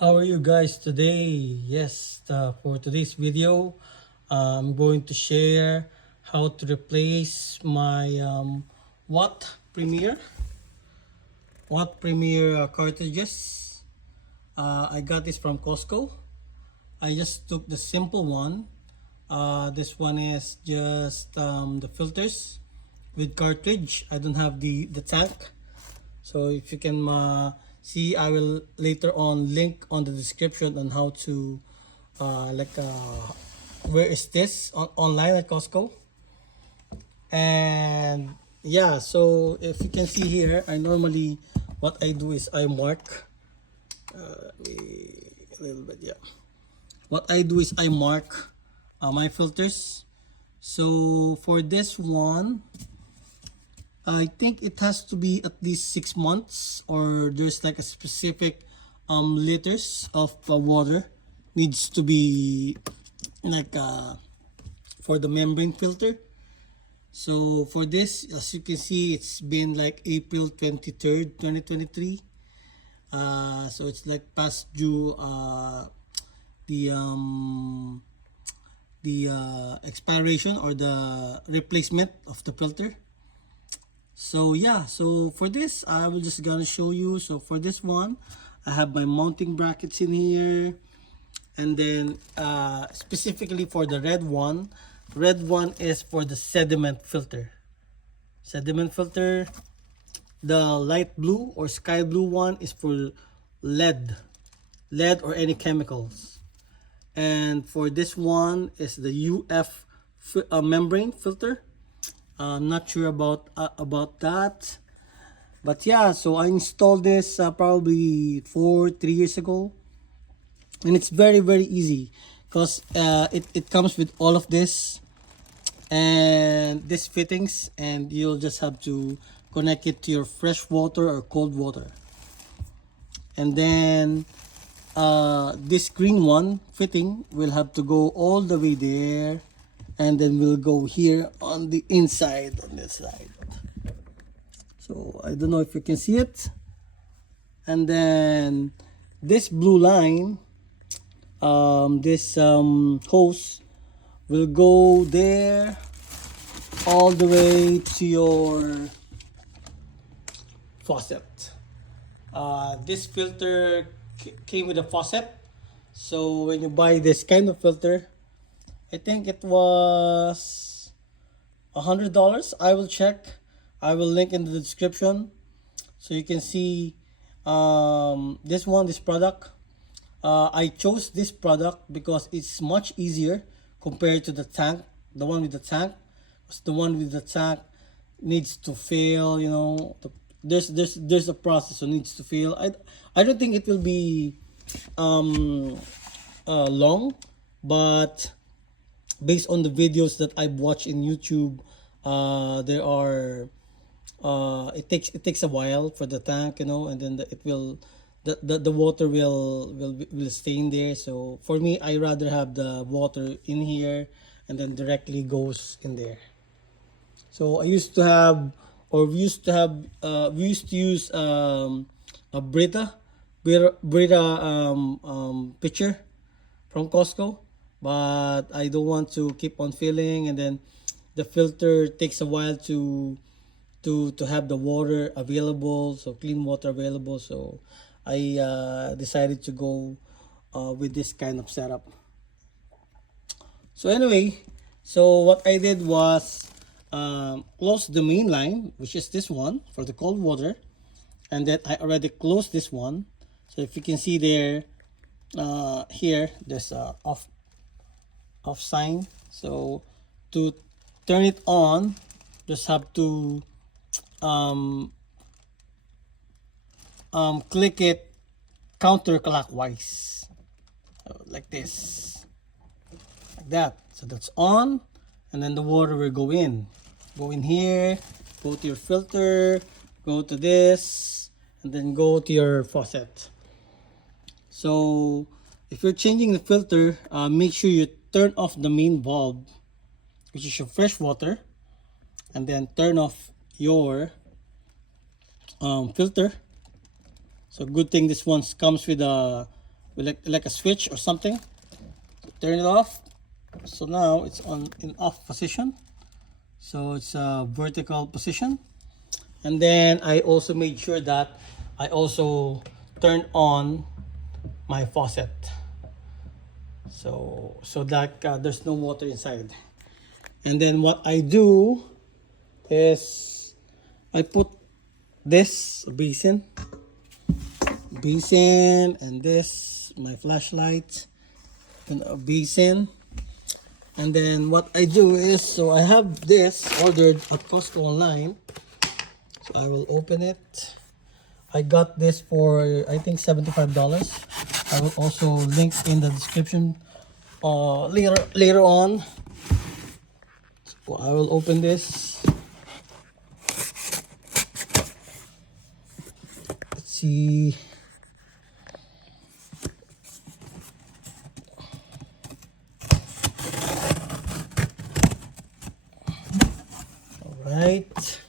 How are you guys today? Yes, for today's video, I'm going to share how to replace my Watt Premier cartridges. I got this from Costco. I just took the simple one. This one is just the filters with cartridge. I don't have the tank. So if you can see, I will later on link on the description on how to where is this online at Costco. And yeah, so if you can see here, I normally what I do is I mark a little bit. Yeah, what I do is I mark my filters. So for this one, I think it has to be at least 6 months, or there's like a specific liters of water needs to be like for the membrane filter. So for this, as you can see, it's been like April 23rd, 2023. So it's like past due the um, expiration or the replacement of the filter. So yeah, so for this I will just gonna show you. So for this one, I have my mounting brackets in here, and then specifically for the red one is for the sediment filter. The light blue or sky blue one is for lead or any chemicals. And for this one is the UF membrane filter. I'm not sure about that, but yeah. So I installed this probably 3 years ago, and it's very easy because it comes with all of this and these fittings, and you'll just have to connect it to your fresh water or cold water. And then this green one fitting will have to go all the way there, and then we'll go here on the inside on this side. So I don't know if you can see it. And then this blue line, this hose will go there all the way to your faucet. This filter came with a faucet. So when you buy this kind of filter, I think it was $100. I will check. I will link in the description so you can see this product. I chose this product because it's much easier compared to the tank, the one with the tank. The one with the tank needs to fill, there's a process, so needs to fill. I don't think it will be long, but based on the videos that I've watched in YouTube, there are it takes a while for the tank, and then the water will stay in there. So for me, I rather have the water in here and then directly goes in there. So I used to have, or we used to have, we used to use a Brita pitcher from Costco, but I don't want to keep on filling, and then the filter takes a while to have the water available, so clean water available. So I decided to go with this kind of setup. So anyway, so what I did was close the main line, which is this one for the cold water, and then I already closed this one. So if you can see there, here there's a off sign. So to turn it on, just have to click it counterclockwise, like this, like that. So that's on, and then the water will go in here, go to your filter, go to this, and then go to your faucet. So if you're changing the filter, make sure you turn off the main bulb, which is your fresh water, and then turn off your filter. So good thing this one comes with a with like a switch or something. Turn it off. So now it's on in off position. So it's a vertical position. And then I also made sure that I also turned on my faucet. So that there's no water inside. And then what I do is I put this basin and this my flashlight in a basin. And then what I do is, so I have this ordered at Costco online. So I will open it. I got this for I think $75. I will also link in the description later on. So I will open this. Let's see. All right.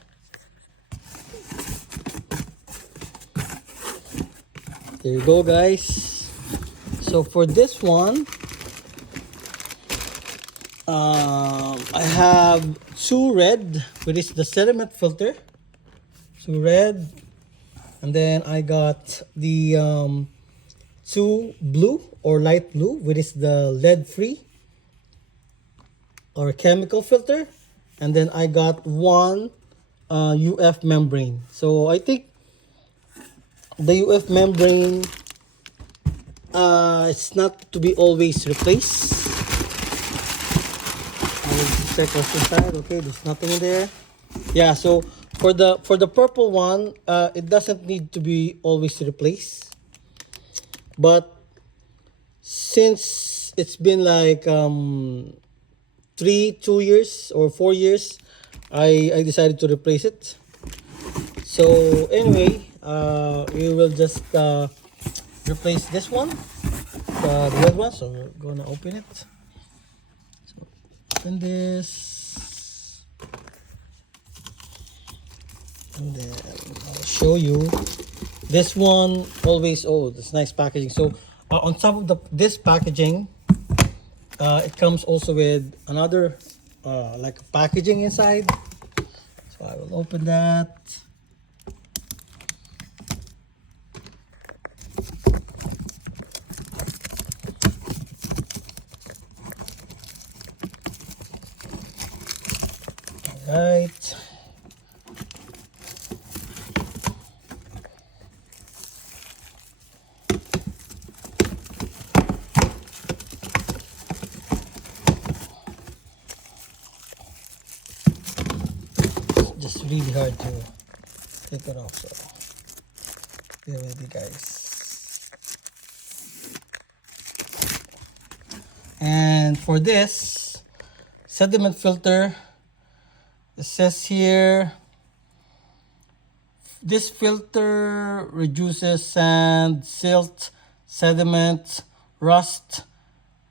There you go, guys. So for this one, I have two red, which is the sediment filter. Two red, and then I got the two blue or light blue, which is the lead-free or chemical filter, and then I got one UF membrane. So I think the UF membrane it's not to be always replaced. I will check what's inside. Okay, there's nothing in there. Yeah, so for the purple one, it doesn't need to be always replaced. But since it's been like 2 years or 4 years, I decided to replace it. So anyway, we will just replace this one, the red one. So we're gonna open it. So open this, and then I'll show you. This one always, oh, this nice packaging. So on top of this packaging, it comes also with another like packaging inside. So I will open that. Right. Just really hard to take it off, so bear with me, guys. And for this sediment filter, it says here, this filter reduces sand, silt, sediment, rust,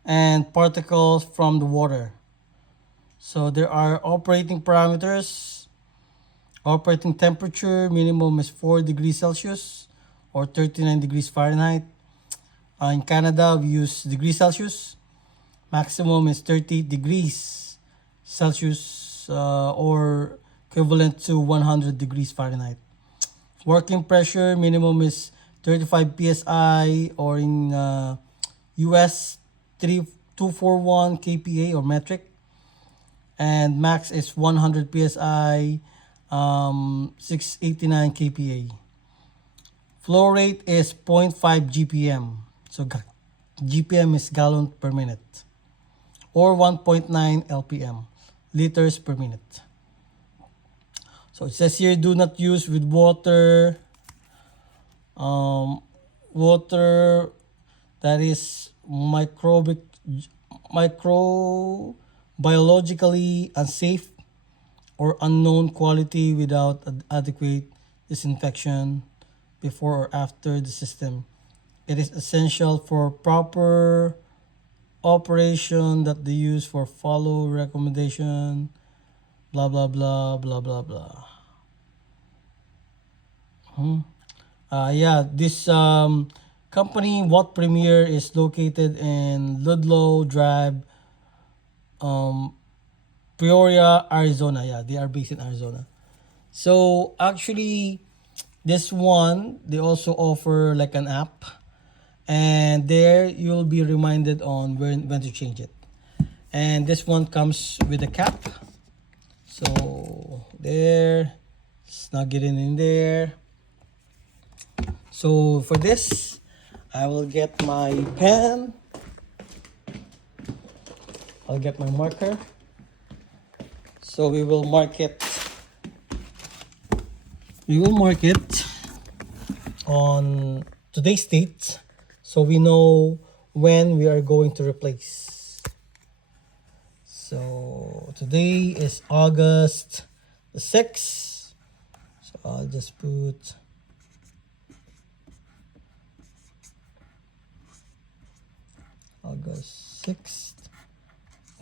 and particles from the water. So there are operating parameters. Operating temperature, minimum is 4 degrees Celsius or 39 degrees Fahrenheit. In Canada, we use degrees Celsius. Maximum is 30 degrees Celsius or equivalent to 100 degrees Fahrenheit. Working pressure, minimum is 35 psi or in US 241 kPa or metric. And max is 100 psi, 689 kPa. Flow rate is 0.5 GPM. So GPM is gallon per minute, or 1.9 LPM, liters per minute. So it says here, do not use with water. Water that is microbiologically unsafe or unknown quality without adequate disinfection before or after the system. It is essential for proper operation that they use for follow recommendation, blah blah blah blah blah blah. Yeah, this company Watt Premier is located in Ludlow Drive, um, Peoria, Arizona. Yeah, they are based in Arizona. So actually, this one they also offer like an app, and there you'll be reminded on when to change it. And this one comes with a cap. So there, snug it in there. So for this, I will get my pen. I'll get my marker. So we will mark it. We will mark it on today's date, so we know when we are going to replace. So today is August the 6th. So I'll just put August 6th,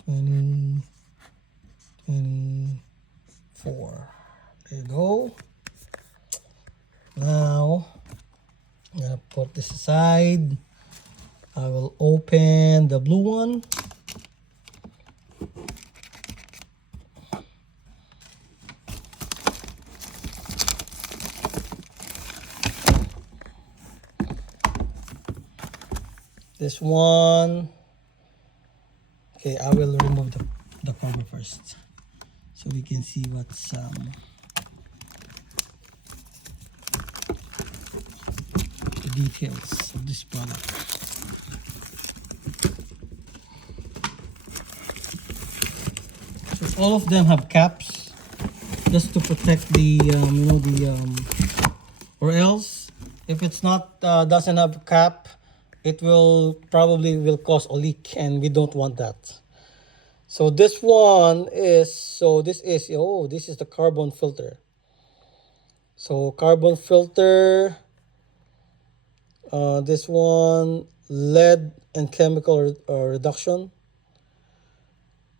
2024. There you go. Now, I'm gonna put this aside. I will open the blue one. This one. Okay, I will remove the cover first, so we can see what's the details of this product. So all of them have caps, just to protect the or else if it's not doesn't have a cap, it will probably cause a leak, and we don't want that. So this one is, this is the carbon filter. So carbon filter, this one, lead and chemical reduction.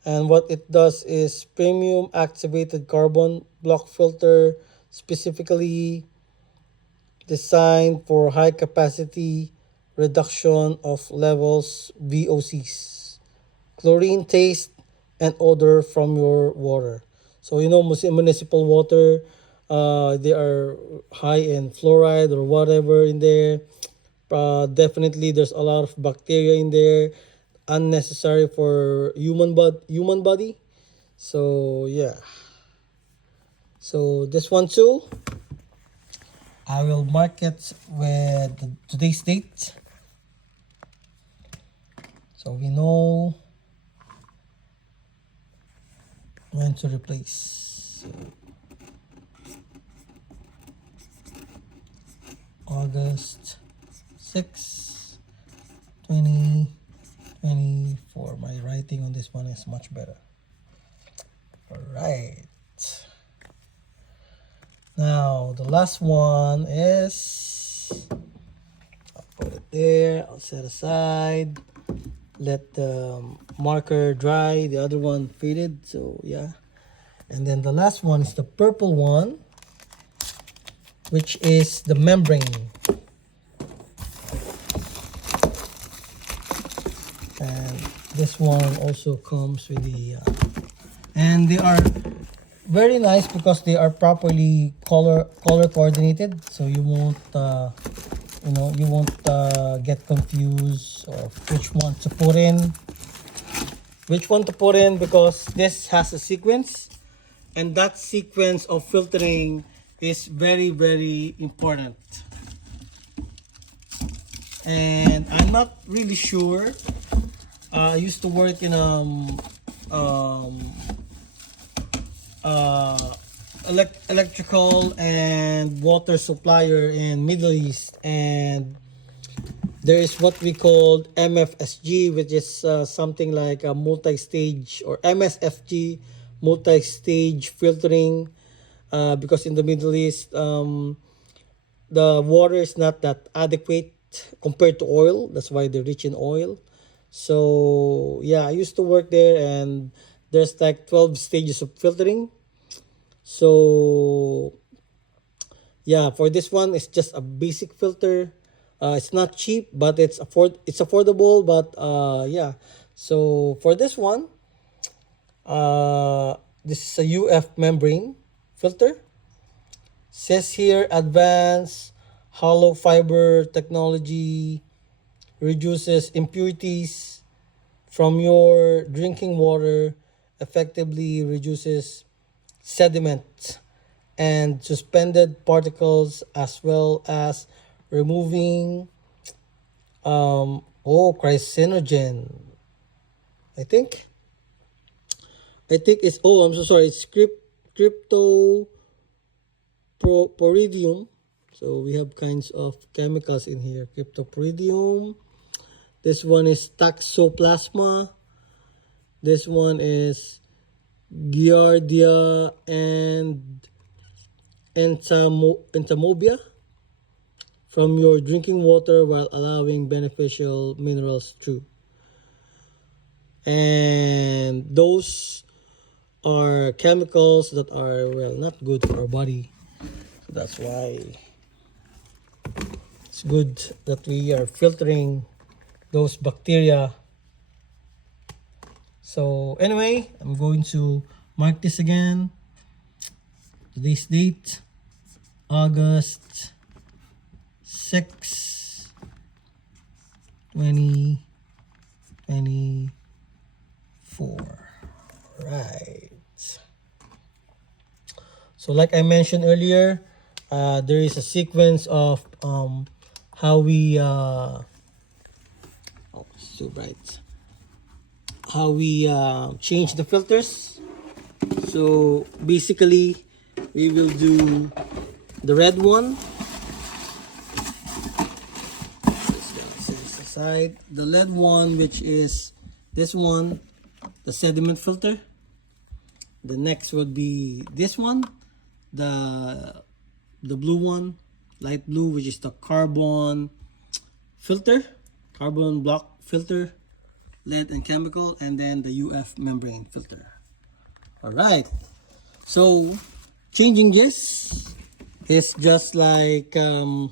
And what it does is premium activated carbon block filter, specifically designed for high capacity reduction of levels VOCs, chlorine taste and odor from your water. So municipal water, they are high in fluoride or whatever in there. Definitely there's a lot of bacteria in there, unnecessary for human body. So yeah, so this one too, I will mark it with today's date, so we know when to replace. So, August 6, 2024. My writing on this one is much better. All right. Now, the last one is, I'll put it there, I'll set aside, let the marker dry, the other one faded, so yeah. And then the last one is the purple one, which is the membrane. And this one also comes with the, and they are very nice because they are properly color coordinated, so you won't get confused of which one to put in, because this has a sequence, and that sequence of filtering is very, very important. And I'm not really sure. I used to work in electrical and water supplier in Middle East, and there is what we call MFSG, which is something like a multi-stage, or MSFG, multi-stage filtering, because in the Middle East, the water is not that adequate compared to oil. That's why they're rich in oil. So yeah, I used to work there, and there's like 12 stages of filtering. So yeah, for this one, it's just a basic filter. It's not cheap, but it's affordable. But yeah, so for this one, this is a UF membrane filter. Says here advanced hollow fiber technology reduces impurities from your drinking water, effectively reduces sediment and suspended particles, as well as removing carcinogen. I think it's, oh, I'm so sorry, it's crypto poridium. So we have kinds of chemicals in here. Cryptoporidium. This one is taxoplasma. This one is giardia and entomobia from your drinking water, while allowing beneficial minerals through. And those are chemicals that are, well, not good for our body. So that's why it's good that we are filtering those bacteria. So anyway, I'm going to mark this again. Today's date, August 6, 2024. Right. So like I mentioned earlier, there is a sequence of how we so bright, how we change the filters. So basically we will do the red one. Let's set this aside. The red one, which is this one, the sediment filter. The next would be this one, the blue one, light blue, which is the carbon filter, carbon block filter, lead and chemical, and then the UF membrane filter. All right, so changing this is just like I don't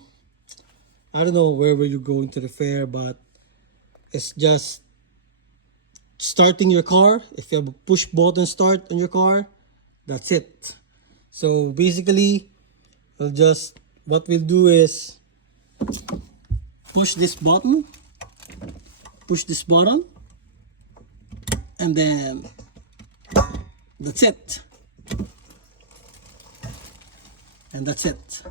know where were you going to the fair, but it's just starting your car. If you have a push button start on your car, that's it. So basically what we'll do is push this button, and then that's it. And that's it.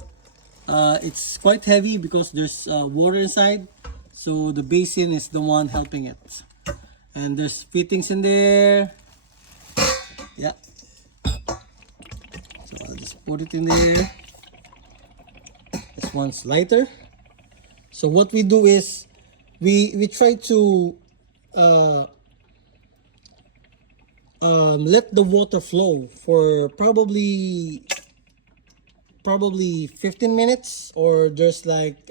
It's quite heavy because there's water inside, so the basin is the one helping it. And there's fittings in there. Yeah. So I'll just put it in there. This one's lighter. So what we do is we try to let the water flow for probably 15 minutes, or there's like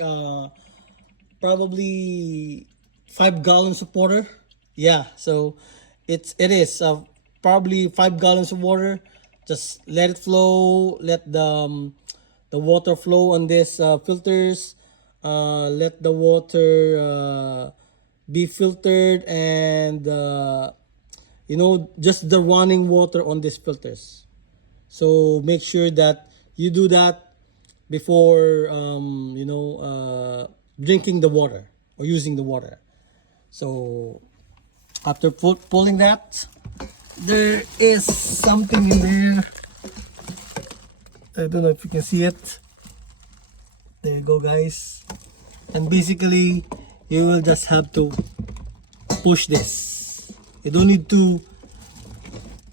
probably 5 gallons of water. Yeah, so it is probably 5 gallons of water. Just let it flow, let the water flow on this filters. Let the water be filtered, and just the running water on these filters. So make sure that you do that before drinking the water or using the water. So after pulling that, there is something in there. I don't know if you can see it. There you go, guys. And basically you will just have to push this. You don't need to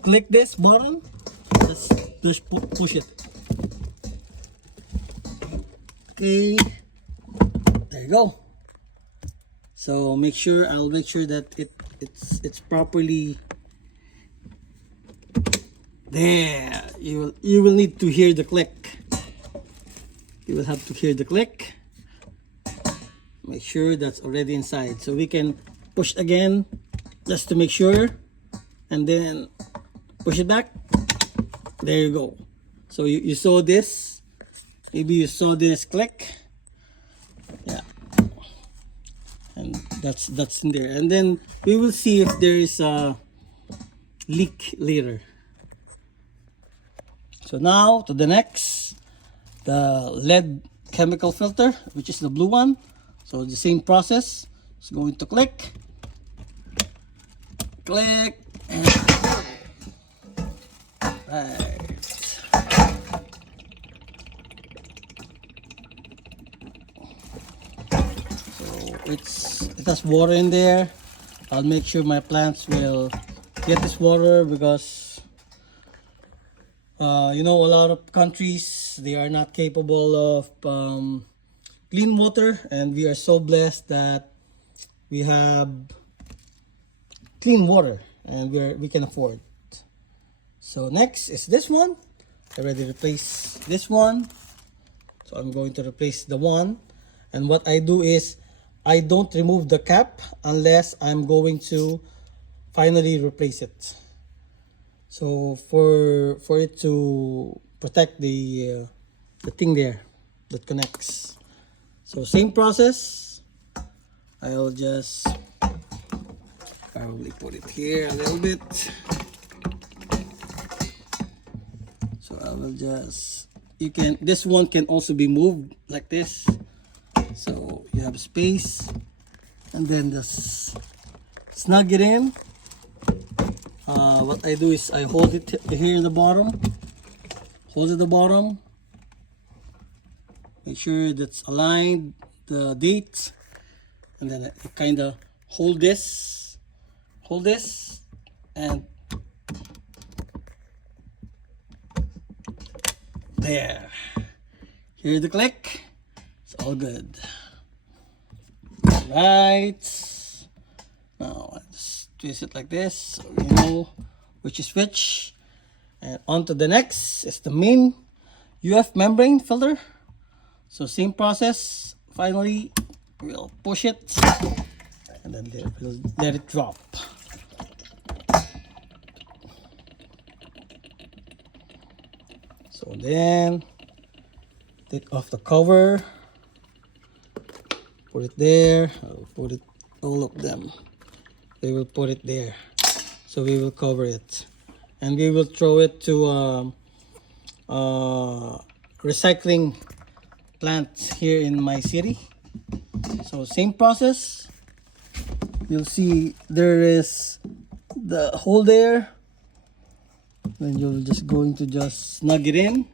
click this button, just push it. Okay, there you go. So I'll make sure that it's properly there. You will need to hear the click. You will have to hear the click. Make sure that's already inside, so we can push again just to make sure, and then push it back. There you go. So you saw this, maybe you saw this click. Yeah, and that's in there, and then we will see if there is a leak later. So now to the next, the lead chemical filter, which is the blue one. So the same process. It's going to click, and right. So it has water in there. I'll make sure my plants will get this water because you know, a lot of countries, they are not capable of clean water, and we are so blessed that we have clean water and we can afford. So next is this one. I already replaced this one, so I'm going to replace the one. And what I do is I don't remove the cap unless I'm going to finally replace it. So for it to protect the thing there that connects. So same process. I'll just probably put it here a little bit. So I will just, this one can also be moved like this. So you have space, and then just snug it in. What I do is I hold it here in the bottom, hold it at the bottom, make sure that's aligned, the date, and then I kind of hold this, and there. Hear the click. It's all good. Right. Now I just twist it like this so you know which is which. And on to the next is the main UF membrane filter. So same process. Finally, we'll push it and then we'll let it drop. So then take off the cover, put it there. I'll put it, all of them, we will put it there. So we will cover it, and we will throw it to recycling plant here in my city. So same process. You'll see there is the hole there. Then you're just going to just snug it in.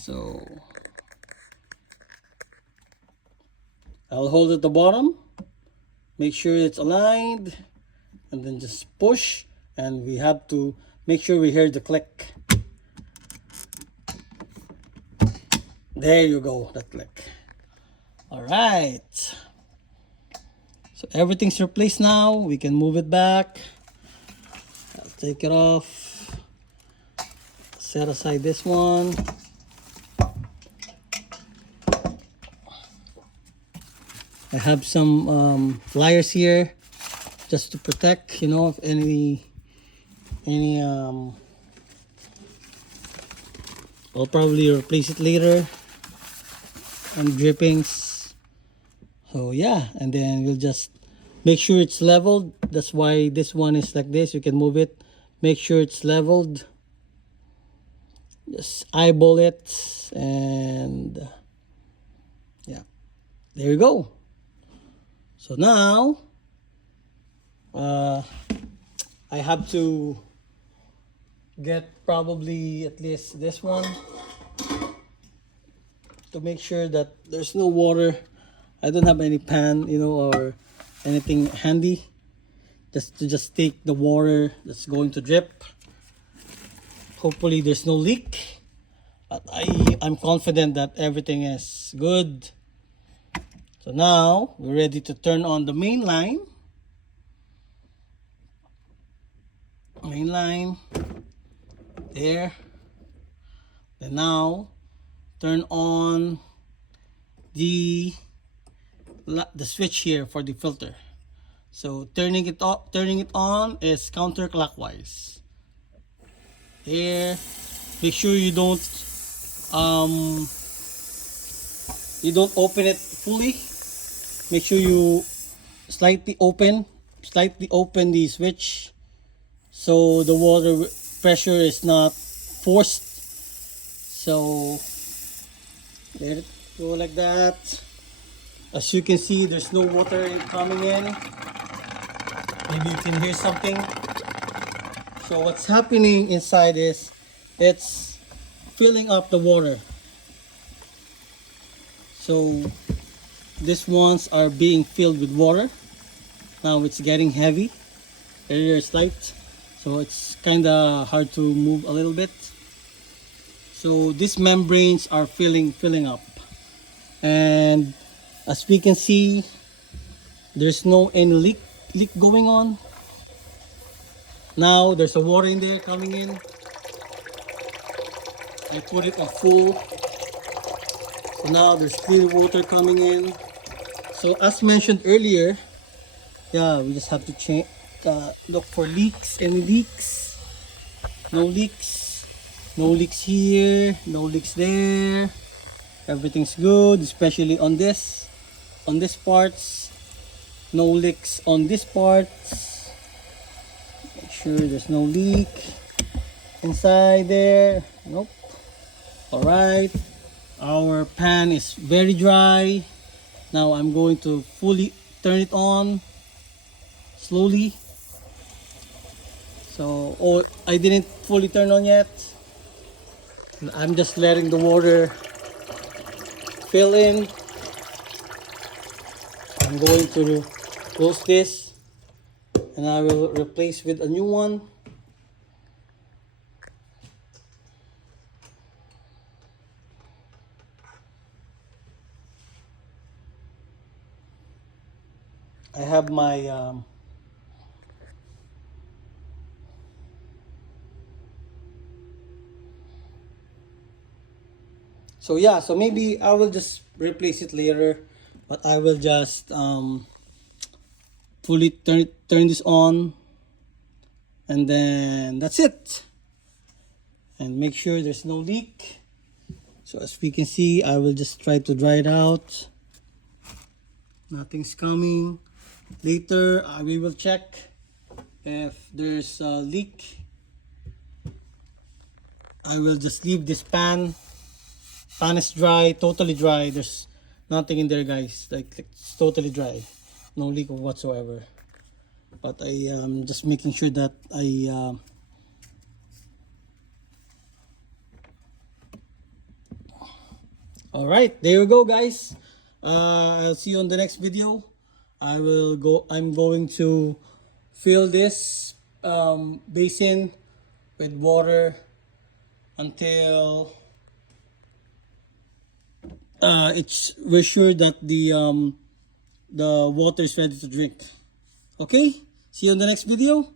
So I'll hold it at the bottom, make sure it's aligned, and then just push, and we have to make sure we hear the click. There you go, that click. All right, so everything's replaced now. We can move it back. I'll take it off, set aside this one. I have some pliers here just to protect, you know, if any I'll probably replace it later, and drippings. So yeah, and then we'll just make sure it's leveled. That's why this one is like this. You can move it, make sure it's leveled, just eyeball it, and yeah, there you go. So now I have to get probably at least this one to make sure that there's no water. I don't have any pan, you know, or anything handy just to take the water that's going to drip. Hopefully there's no leak, but I'm confident that everything is good. So now we're ready to turn on the main line. Main line there. Then now turn on the switch here for the filter. So turning it on is counterclockwise. Here, make sure you don't open it fully, make sure you slightly open the switch so the water pressure is not forced. So let it go like that. As you can see, there's no water coming in. Maybe you can hear something. So what's happening inside is it's filling up the water. So these ones are being filled with water. Now it's getting heavy. Earlier it's light, so it's kind of hard to move a little bit. So these membranes are filling up, and as we can see, there's no any leak going on. Now there's a water in there coming in. I put it on full, so now there's clear water coming in. So as mentioned earlier, yeah, we just have to change, look for leaks. Any leaks? No leaks. No leaks here. No leaks there. Everything's good, especially on this parts. No leaks on this parts. Make sure there's no leak inside there. Nope. All right. Our pan is very dry. Now I'm going to fully turn it on slowly. So, oh, I didn't fully turn on yet. I'm just letting the water fill in. I'm going to close this and I will replace with a new one. I have my so yeah, so maybe I will just replace it later, but I will just fully turn this on, and then that's it. And make sure there's no leak. So as we can see, I will just try to dry it out. Nothing's coming. Later we will check if there's a leak. I will just leave this pan is dry, totally dry. There's nothing in there, guys. Like it's totally dry, no leak whatsoever. But I am just making sure that I all right, there you go, guys. I'll see you on the next video. I'm going to fill this basin with water until we're sure that the water is ready to drink. Okay, see you on the next video.